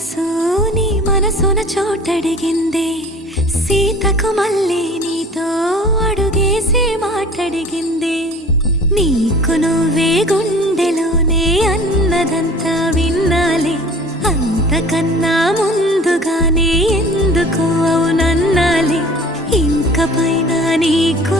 సొగసు నీ మనసున చోటడిగిందే, సీతకు మళ్ళీ నీతో అడుగేసి మాటడిగిందే. నీకు నువ్వే గుండెలోనే అన్నదంతా విన్నాలే, అంతకన్నా ముందుగానే ఎందుకు అవునన్నాలే. ఇంక పైన నీకు